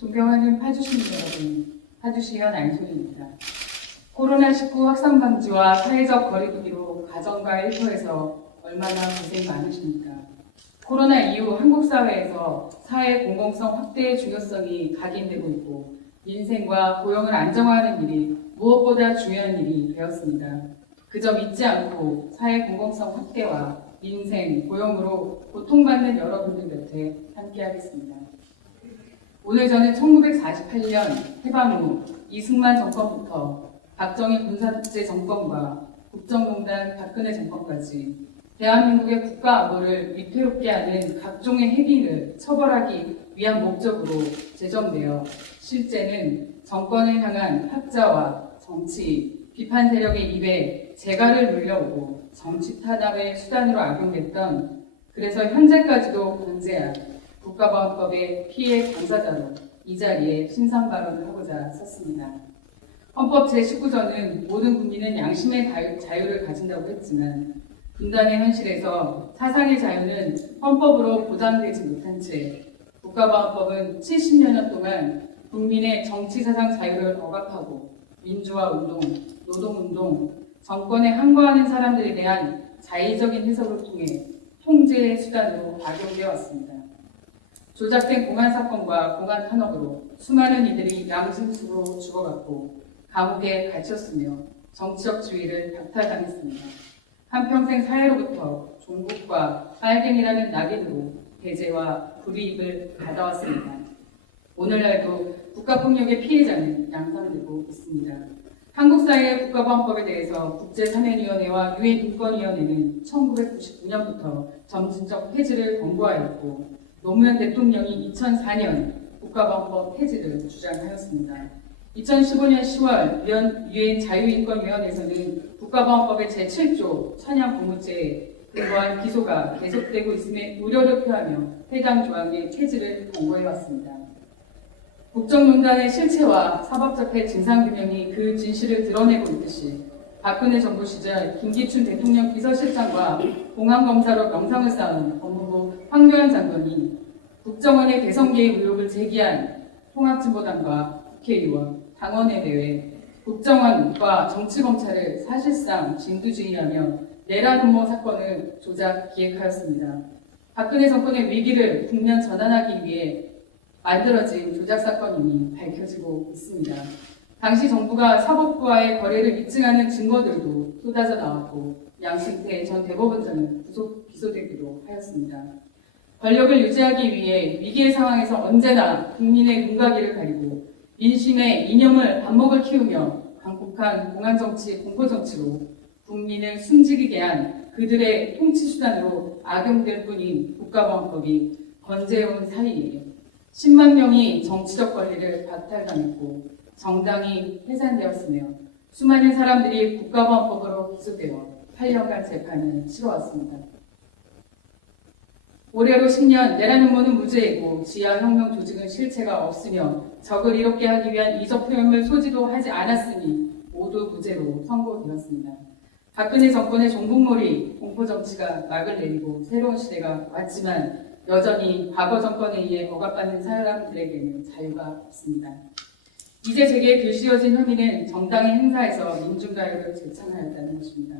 존경하는 파주시민 여러분, 파주시의원 안소희입니다. 코로나19 확산 방지와 사회적 거리두기로 가정과 일터에서 얼마나 고생 많으십니까? 코로나 이후 한국 사회에서 사회 공공성 확대의 중요성이 각인되고 있고 민생과 고용을 안정화하는 일이 무엇보다 중요한 일이 되었습니다. 그저 믿지 않고 사회 공공성 확대와 민생, 고용으로 고통받는 여러분들 곁에 함께하겠습니다. 오늘 저는 1948년 해방 후 이승만 정권부터 박정희 군사독재 정권과 국정농단 박근혜 정권까지 대한민국의 국가 안보를 위태롭게 하는 각종의 행위를 처벌하기 위한 목적으로 제정되어 실제는 정권을 향한 학자와 정치, 비판 세력의 입에 재갈을 물려오고 정치 탄압의 수단으로 악용됐던 그래서 현재까지도 건재한 국가보안법의 피해 당사자로 이 자리에 신상 발언을 하고자 썼습니다. 헌법 제19조는 모든 국민은 양심의 자유를 가진다고 했지만 분단의 현실에서 사상의 자유는 헌법으로 보장되지 못한 채 국가보안법은 70여 년 동안 국민의 정치사상 자유를 억압하고 민주화 운동, 노동운동, 정권에 항거하는 사람들에 대한 자의적인 해석을 통해 통제의 수단으로 악용되어 왔습니다. 조작된 공안 사건과 공안 탄압으로 수많은 이들이 양심수로 죽어갔고 감옥에 갇혔으며 정치적 지위를 박탈당했습니다. 한평생 사회로부터 종북과 빨갱이라는 낙인으로 배제와 불이익을 받아왔습니다. 오늘날도 국가폭력의 피해자는 양산되고 있습니다. 한국 사회의 국가보안법에 대해서 국제사면위원회와 유엔인권위원회는 1999년부터 점진적 폐지를 권고하였고 노무현 대통령이 2004년 국가보안법 폐지를 주장하였습니다. 2015년 10월 유엔 자유인권위원회에서는 국가보안법의 제7조 천양 공무죄에 근거한 기소가 계속되고 있음에 우려를 표하며 해당 조항의 폐지를 권고해왔습니다. 국정농단의 실체와 사법적폐 진상규명이 그 진실을 드러내고 있듯이 박근혜 정부 시절 김기춘 대통령 비서실장과 공안검사로 명성을 쌓은 법무부 황교안 장관이 국정원의 대선 개입 의혹을 제기한 통합진보당과 국회의원, 당원에 대해 국정원과 정치검찰을 사실상 진두지휘하며 내란 음모 사건을 조작 기획하였습니다. 박근혜 정권의 위기를 국면 전환하기 위해 만들어진 조작 사건임이 밝혀지고 있습니다. 당시 정부가 사법부와의 거래를 입증하는 증거들도 쏟아져 나왔고 양승태 전 대법원장은 기소되기도 하였습니다. 권력을 유지하기 위해 위기의 상황에서 언제나 국민의 눈가기를 가리고 민심의 이념을 반목을 키우며 강국한 공안정치, 공포정치로 국민을 숨지게 한 그들의 통치수단으로 악용될 뿐인 국가보안법이 건재해온 사이에 10만 명이 정치적 권리를 박탈당했고 정당이 해산되었으며 수많은 사람들이 국가보안법으로 기소되어 8년간 재판을 치러왔습니다. 올해로 10년 내란 음모는 무죄이고 지하혁명 조직은 실체가 없으며 적을 이롭게 하기 위한 이적 표현을 소지도 하지 않았으니 모두 무죄로 선고되었습니다. 박근혜 정권의 종북몰이 공포정치가 막을 내리고 새로운 시대가 왔지만 여전히 과거 정권에 의해 억압받는 사람들에게는 자유가 없습니다. 이제 제게 들씌워진 혐의는 정당의 행사에서 민중가요를 재창하였다는 것입니다.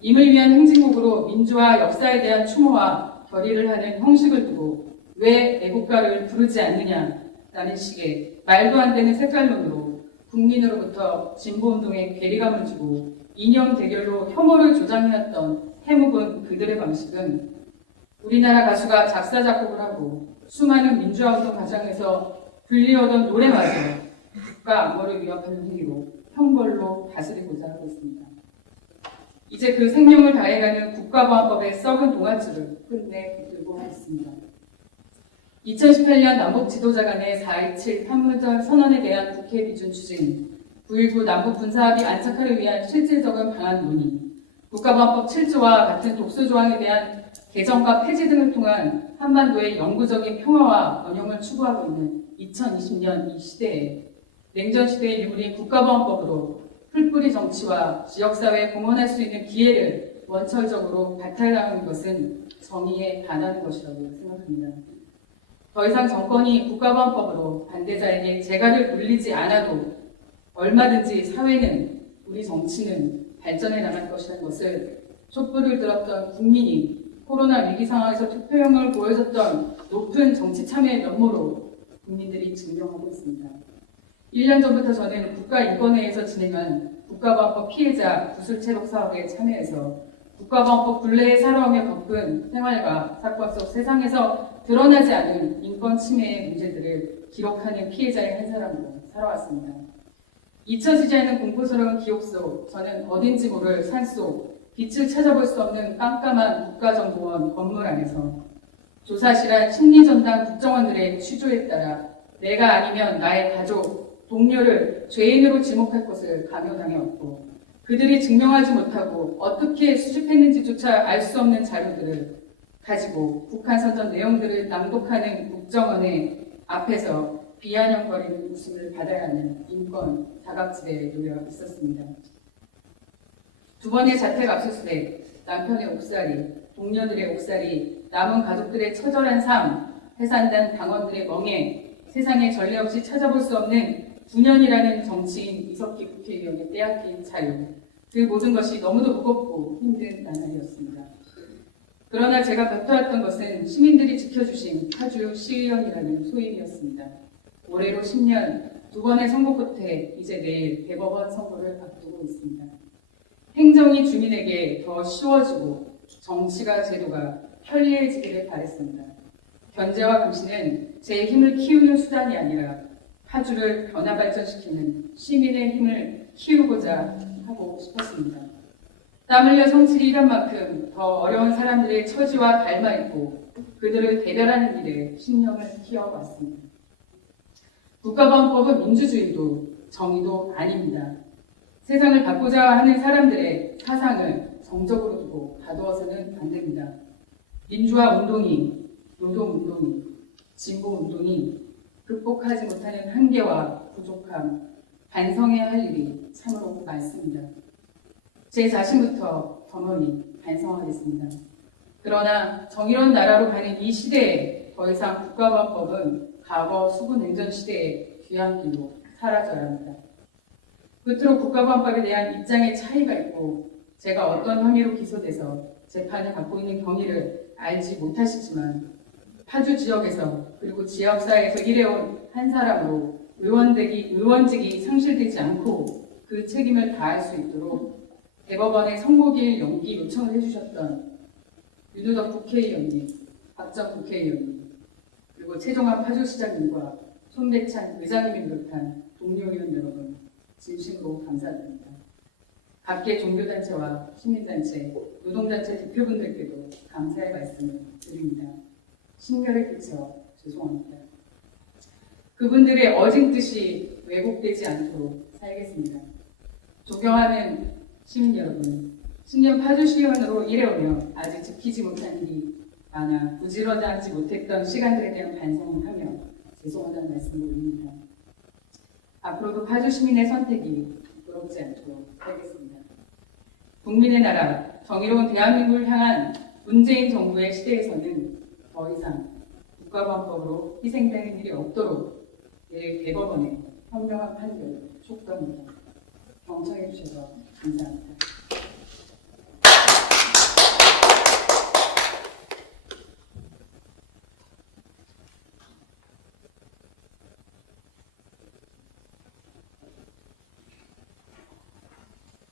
임을 위한 행진곡으로 민주화 역사에 대한 추모와 결의를 하는 형식을 두고 왜 애국가를 부르지 않느냐라는 식의 말도 안 되는 색깔론으로 국민으로부터 진보운동에 괴리감을 주고 이념 대결로 혐오를 조장해왔던 해묵은 그들의 방식은 우리나라 가수가 작사 작곡을 하고 수많은 민주화운동 과정에서 불리우던 노래마저 국가 안보를 위협하는 행위로 형벌로 다스리고자 하고 있습니다. 이제 그 생명을 다해가는 국가보안법의 썩은 동아줄을 끝내 붙들고 있습니다. 2018년 남북 지도자 간의 4.27 판문점 선언에 대한 국회 비준 추진, 9.19 남북 군사합의 안착화를 위한 실질적인 방안 논의, 국가보안법 7조와 같은 독소 조항에 대한 개정과 폐지 등을 통한 한반도의 영구적인 평화와 번영을 추구하고 있는 2020년 이 시대에 냉전 시대의 유물인 국가보안법으로 풀뿌리 정치와 지역사회에 공헌할 수 있는 기회를 원철적으로 박탈당하는 것은 정의에 반하는 것이라고 생각합니다. 더 이상 정권이 국가보안법으로 반대자에게 재갈을 물리지 않아도 얼마든지 사회는, 우리 정치는 발전해 나갈 것이라는 것을 촛불을 들었던 국민이 코로나 위기 상황에서 투표용을 보여줬던 높은 정치 참여의 면모로 국민들이 증명하고 있습니다. 1년 전부터 저는 국가인권회에서 진행한 국가보안법 피해자 구술체력 사업에 참여해서 국가보안법 굴레에 살아오며 겪은 생활과 사건 속 세상에서 드러나지 않은 인권 침해의 문제들을 기록하는 피해자의 한 사람으로 살아왔습니다. 잊혀지지 않는 공포스러운 기억 속 저는 어딘지 모를 산속 빛을 찾아볼 수 없는 깜깜한 국가정보원 건물 안에서 조사실한 심리전담 국정원들의 취조에 따라 내가 아니면 나의 가족, 동료를 죄인으로 지목할 것을 강요당해왔고 그들이 증명하지 못하고 어떻게 수집했는지조차 알 수 없는 자료들을 가지고 북한 선전 내용들을 낭독하는 국정원의 앞에서 비아냥거리는 웃음을 받아야 하는 인권 사각지대에 놓여 있었습니다. 두 번의 자택 압수수색, 남편의 옥살이, 동료들의 옥살이, 남은 가족들의 처절한 삶, 해산된 당원들의 멍해, 세상에 전례 없이 찾아볼 수 없는 9년이라는 정치인 이석기 국회의원의 빼앗긴 자유, 그 모든 것이 너무도 무겁고 힘든 나날이었습니다. 그러나 제가 뱉어왔던 것은 시민들이 지켜주신 파주 시의원이라는 소임이었습니다. 올해로 10년, 두 번의 선거 끝에 이제 내일 대법원 선거를 앞두고 있습니다. 행정이 주민에게 더 쉬워지고 정치가 제도가 편리해지기를 바랬습니다. 견제와 감시는 제 힘을 키우는 수단이 아니라 파주를 변화 발전시키는 시민의 힘을 키우고자 하고 싶었습니다. 땀 흘려 성실히 일한 만큼 더 어려운 사람들의 처지와 닮아있고 그들을 대변하는 일에 신념을 키워왔습니다. 국가보안법은 민주주의도 정의도 아닙니다. 세상을 바꾸자 하는 사람들의 사상을 정적으로 두고 가두어서는 안 됩니다. 민주화 운동이, 노동운동이, 진보운동이 극복하지 못하는 한계와 부족함, 반성해야 할 일이 참으로 많습니다. 제 자신부터 겸허히 반성하겠습니다. 그러나 정의로운 나라로 가는 이 시대에 더 이상 국가보안법은 과거 수구냉전 시대의 귀향길로 사라져야 합니다. 끝으로 국가보안법에 대한 입장의 차이가 있고 제가 어떤 혐의로 기소돼서 재판을 받고 있는 경위를 알지 못하시지만 파주 지역에서 그리고 지역사회에서 일해온 한 사람으로 의원직이 상실되지 않고 그 책임을 다할 수 있도록 대법원에 선고기일 연기 요청을 해주셨던 윤우덕 국회의원님, 박정 국회의원님, 그리고 최종환 파주시장님과 손배찬 의장님을 비롯한 동료 의원 여러분, 진심으로 감사드립니다. 각계 종교단체와 시민단체, 노동단체 대표분들께도 감사의 말씀을 드립니다. 심려를 끼쳐 죄송합니다. 그분들의 어진 뜻이 왜곡되지 않도록 살겠습니다. 존경하는 시민 여러분, 10년 파주시의원으로 일해오며 아직 지키지 못한 일이 많아 부지런하지 못했던 시간들에 대한 반성을 하며 죄송하다는 말씀을 올립니다. 앞으로도 파주 시민의 선택이 부끄럽지 않도록 하겠습니다. 국민의 나라, 정의로운 대한민국을 향한 문재인 정부의 시대에서는 더 이상 국가보안법으로 희생되는 일이 없도록 내일 대법원의 현명한 판결을 촉구합니다. 경청해 주셔서 감사합니다.